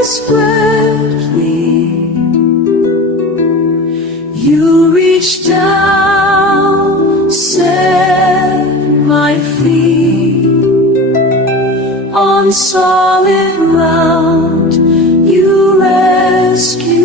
desperately, you reached down, set my feet on solid ground. You rescued